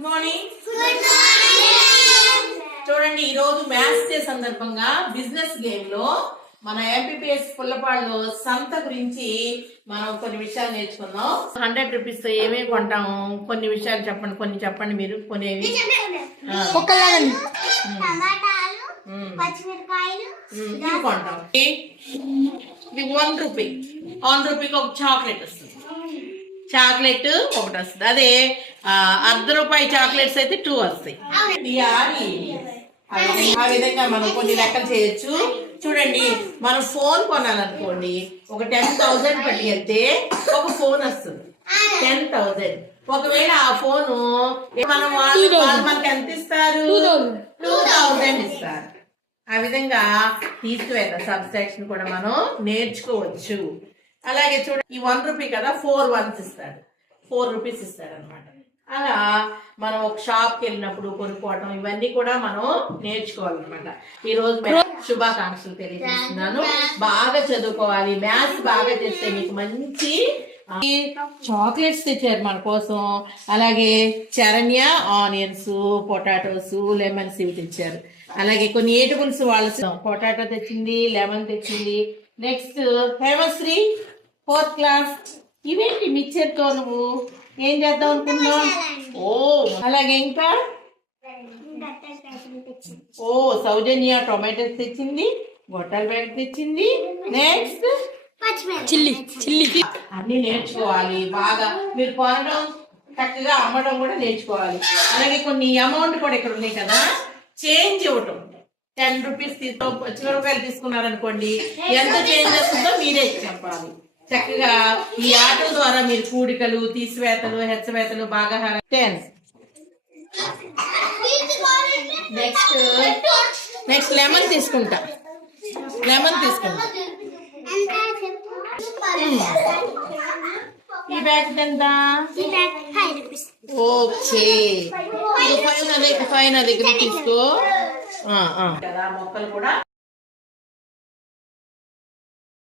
Good morning. చూడండి, ఈ రోజు మ్యాథ్స్ డే సందర్భంగా బిజినెస్ గేమ్ లో మన ఎంపీపీఎస్ పుల్లపాడులో సంత గురించి మనం కొన్ని విషయాలు నేర్చుకుందాం. 100 రూపీస్ ఏమేమి కొంటాము, కొన్ని విషయాలు చెప్పండి. కొన్ని చెప్పండి మీరు కొనేవి. ఇవి కొంటాం. ఇది 1 రూపీ. 1 రూపీకి ఒక చాక్లెట్ వస్తుంది. చాక్లెట్ ఒకటి వస్తుంది. అదే ₹1 చాక్లెట్స్ అయితే 2 వస్తాయి. ఆ విధంగా మనం కొన్ని లెక్కలు చేయొచ్చు. చూడండి, మనం ఫోన్ కొనాలనుకోండి, ఒక 10,000 పెట్టి వెళ్తే ఒక ఫోన్ వస్తుంది. 10,000. ఒకవేళ ఆ ఫోను మనం వాళ్ళు మనకి ఎంత ఇస్తారు? 2,000 ఇస్తారు. ఆ విధంగా తీసుకువెళ్ళ సబ్స్ట్రాక్షన్ కూడా మనం నేర్చుకోవచ్చు. అలాగే చూడండి, ఈ 1 రూపీ కదా, 4 ones ఇస్తాడు. 4 రూపీస్ ఇస్తాడు అనమాట. అలా మనం ఒక షాప్కి వెళ్ళినప్పుడు కొనుక్కోవడం, ఇవన్నీ కూడా మనం నేర్చుకోవాలన్నమాట. ఈ రోజు శుభాకాంక్షలు తెలియజేస్తున్నాను. బాగా చదువుకోవాలి, మ్యాథ్స్ బాగా చేస్తే మీకు మంచి చాక్లెట్స్ తెచ్చారు మన కోసం. అలాగే చరణ్య ఆనియన్స్, పొటాటోస్, లెమన్స్ ఇవి తెచ్చారు. అలాగే కొన్ని ఏటబుల్స్ వాళ్ళు పొటాటో తెచ్చింది, లెమన్ తెచ్చింది. Next Hemasri 4th class. ఇవేంటి మిక్చర్తో నువ్వు ఏం చేద్దాం అనుకున్నావు? అలాగే ఇంకా సౌజన్య టొమాటోస్ తెచ్చింది, గొట్టల బ్యాగ్ తెచ్చింది. Next chilli. అన్ని నేర్చుకోవాలి బాగా. మీరు కొనడం చక్కగా అమ్మడం కూడా నేర్చుకోవాలి. అలాగే కొన్ని అమౌంట్ కూడా ఇక్కడ ఉన్నాయి కదా, చేంజ్ ఇవ్వటం. 10 రూపీస్ చిల్లరకాయలు తీసుకున్నారనుకోండి, ఎంత చేంజ్ వస్తుందో మీరే చెప్పాలి. చక్కగా ఈ ఆటల ద్వారా మీరు కూడికలు, తీసివేతలు, హెచ్చవేతలు బాగా 10. నెక్స్ట్ లెమన్ తీసుకుంటా. ఈ బ్యాగ్ ఎంత? ఓకే, ఫైనల్ తీసుకో కదా. మొక్కలు కూడా